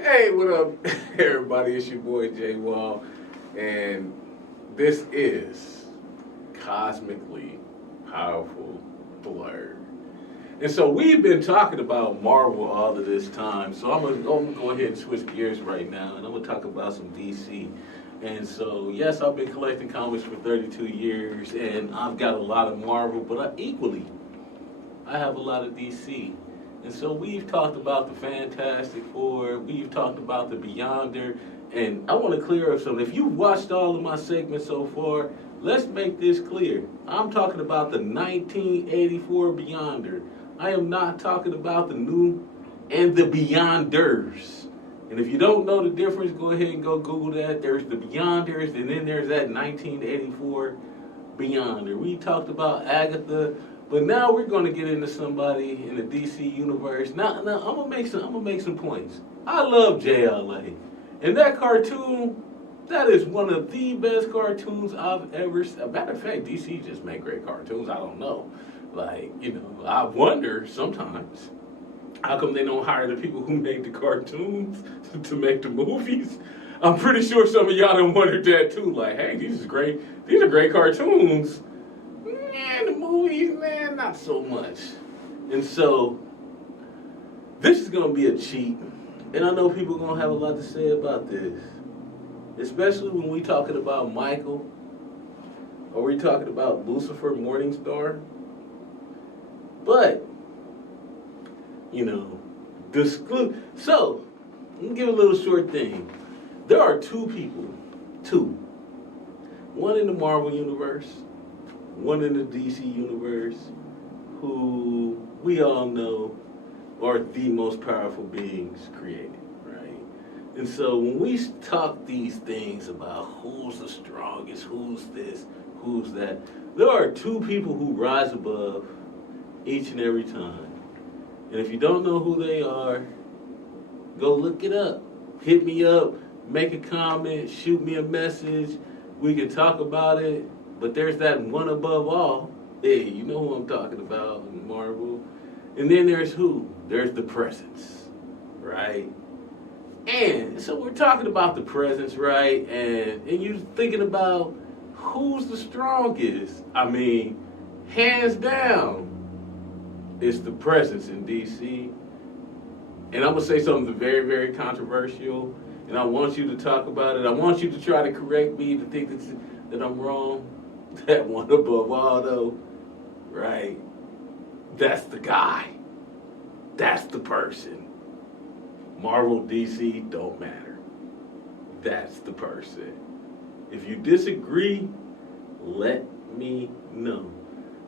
Hey, what up, everybody? It's your boy J Wall, and this is Cosmically Powerful Blerd. And so we've been talking about Marvel all of this time, so I'm gonna go ahead and switch gears right now, and I'm gonna talk about some DC. And so, yes, I've been collecting comics for 32 years, and I've got a lot of Marvel, but I have a lot of DC. And so we've talked about the Fantastic Four, we've talked about the Beyonder, and I want to clear up something. If you've watched all of my segments so far, let's make this clear. I'm talking about the 1984 Beyonder. I am not talking about the new and the Beyonders. And if you don't know the difference, go ahead and go Google that. There's the Beyonders, and then there's that 1984 Beyonder. We talked about Agatha. But now we're going to get into somebody in the DC universe. Now I'm gonna make some points. I love JLA, and that cartoon, that is one of the best cartoons I've ever seen. A matter of fact, DC just make great cartoons. I don't know, I wonder sometimes how come they don't hire the people who make the cartoons to make the movies. I'm pretty sure some of y'all done wondered that too. Like, hey, these are great cartoons. Man, the movies, man, not so much. And so, this is going to be a cheat. And I know people are going to have a lot to say about this. Especially when we talking about Michael. Or we talking about Lucifer Morningstar. But, So, let me give a little short thing. There are two people. One in the Marvel Universe. One in the DC universe, who we all know are the most powerful beings created, right? And so when we talk these things about who's the strongest, who's this, who's that, there are two people who rise above each and every time. And if you don't know who they are, go look it up. Hit me up, make a comment, shoot me a message. We can talk about it. But there's that one above all. Hey, you know who I'm talking about in Marvel. And then there's who? There's the presence, right? And so we're talking about the presence, right? And you're thinking about who's the strongest. I mean, hands down, it's the presence in DC. And I'm going to say something very, very controversial. And I want you to talk about it. I want you to try to correct me, to think that I'm wrong. That one above all, though, right? That's the guy. That's the person. Marvel, DC, don't matter. That's the person. If you disagree, let me know.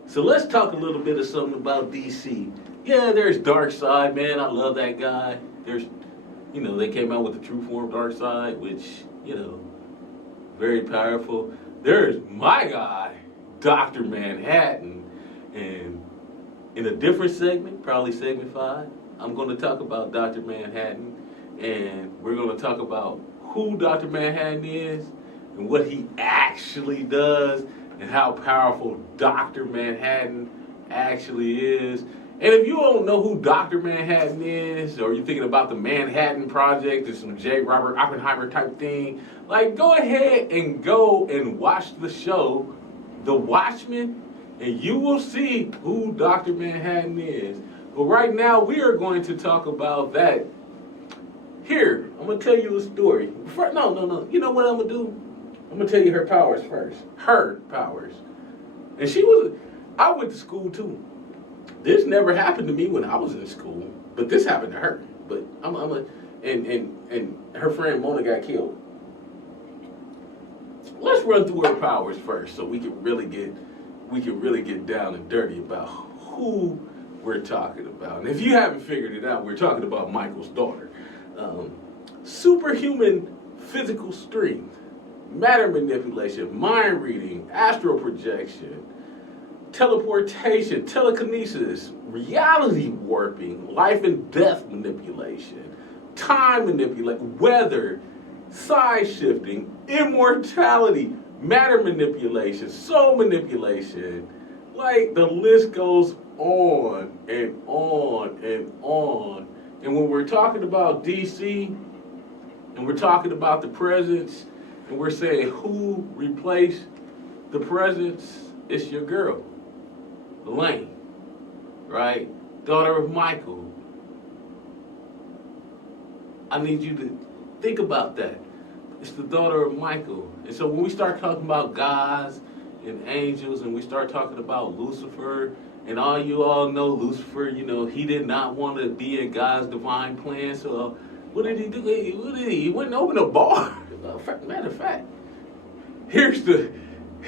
So let's talk a little bit of something about DC. Yeah, there's Darkseid, man. I love that guy. There's, they came out with the true form Darkseid, which, very powerful. There's my guy, Dr. Manhattan, and in a different segment, probably segment 5, I'm going to talk about Dr. Manhattan, and we're going to talk about who Dr. Manhattan is and what he actually does and how powerful Dr. Manhattan actually is. And if you don't know who Dr. Manhattan is, or you're thinking about the Manhattan Project or some J. Robert Oppenheimer type thing, go ahead and go and watch the show, The Watchmen, and you will see who Dr. Manhattan is. But right now, we are going to talk about that. Here, I'm going to tell you a story. No. You know what I'm going to do? I'm going to tell you her powers first. Her powers. And I went to school too. This never happened to me when I was in school, but this happened to her. But and her friend Mona got killed. Let's run through her powers first, so we can really get down and dirty about who we're talking about. And if you haven't figured it out, we're talking about Michael's daughter. Superhuman physical strength, matter manipulation, mind reading, astral projection, teleportation, telekinesis, reality warping, life and death manipulation, time manipulation, weather, size shifting, immortality, matter manipulation, soul manipulation. Like, the list goes on and on and on. And when we're talking about DC, and we're talking about the presence, and we're saying who replaced the presence, it's your girl, Elaine, right? Daughter of Michael. I need you to think about that. It's the daughter of Michael. And so when we start talking about gods and angels, and we start talking about Lucifer, and all you all know Lucifer, you know, he did not want to be in God's divine plan, so what did he do? He went and opened a bar. Matter of fact, here's the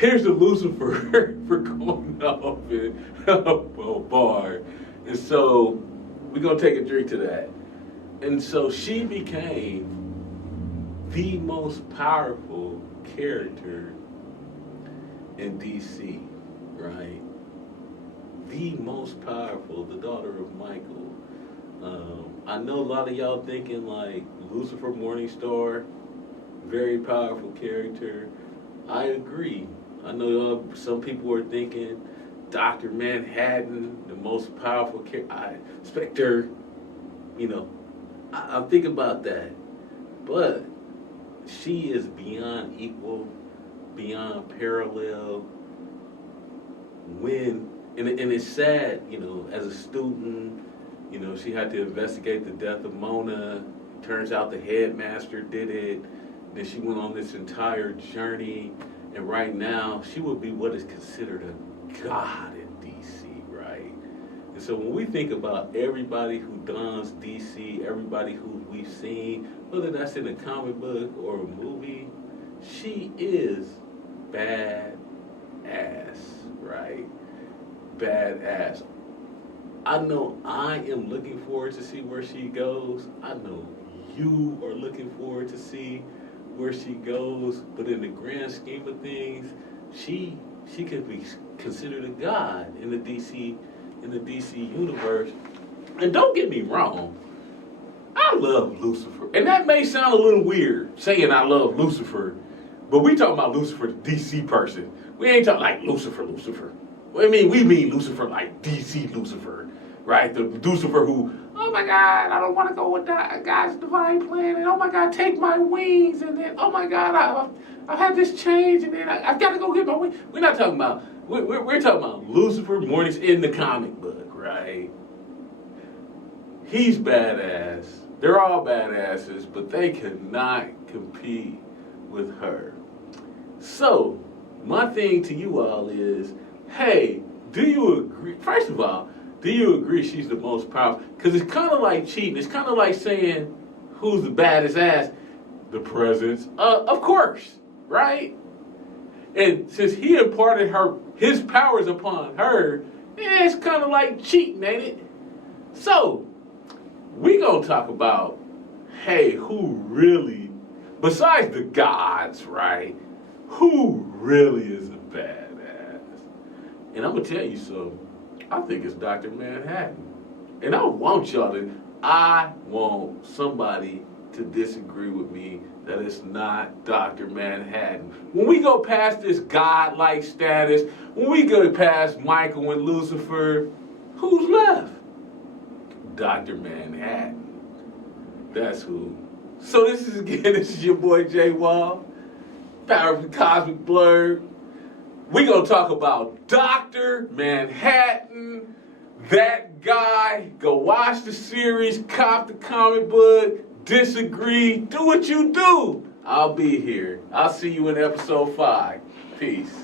Lucifer for going off in a bar. And so we're going to take a drink to that. And so she became the most powerful character in DC, right? The most powerful, the daughter of Michael. I know a lot of y'all thinking like Lucifer Morningstar, very powerful character. I agree. I know some people are thinking Dr. Manhattan, the most powerful character. Spectre, you know, I'm thinking about that. But she is beyond equal, beyond parallel. And it's sad, you know, as a student, you know, she had to investigate the death of Mona. Turns out the headmaster did it. Then she went on this entire journey. And right now, she would be what is considered a god in DC, right? And so when we think about everybody who dons DC, everybody who we've seen, whether that's in a comic book or a movie, she is badass, right? Badass. I know I am looking forward to see where she goes. I know you are looking forward to see where she goes. But in the grand scheme of things, she could be considered a god in the DC universe. And don't get me wrong, I love Lucifer. And that may sound a little weird saying I love Lucifer, but we talking about Lucifer, the DC person. We ain't talking like Lucifer. I mean, we mean Lucifer like DC Lucifer, right? The Lucifer who, oh my God, I don't want to go with God's divine plan, and oh my God, take my wings, and then, oh my God, I've had this change, and then I've got to go get my wings. We're not talking about, we're talking about Lucifer Mornings in the comic book, right? He's badass. They're all badasses, but they cannot compete with her. So, my thing to you all is, hey, do you agree? First of all, do you agree she's the most powerful? Because it's kind of like cheating. It's kind of like saying, who's the baddest ass? The presence. Of course, right? And since he imparted his powers upon her, it's kind of like cheating, ain't it? So, we gonna talk about, hey, who really, besides the gods, right? Who really is a badass? And I'm going to tell you something. I think it's Dr. Manhattan. And I want somebody to disagree with me that it's not Dr. Manhattan. When we go past this godlike status, when we go past Michael and Lucifer, who's left? Dr. Manhattan. That's who. So this is your boy Jay Wall, Power of the Cosmic Blerd. We're going to talk about Dr. Manhattan, that guy. Go watch the series, cop the comic book, disagree, do what you do. I'll be here. I'll see you in episode 5. Peace.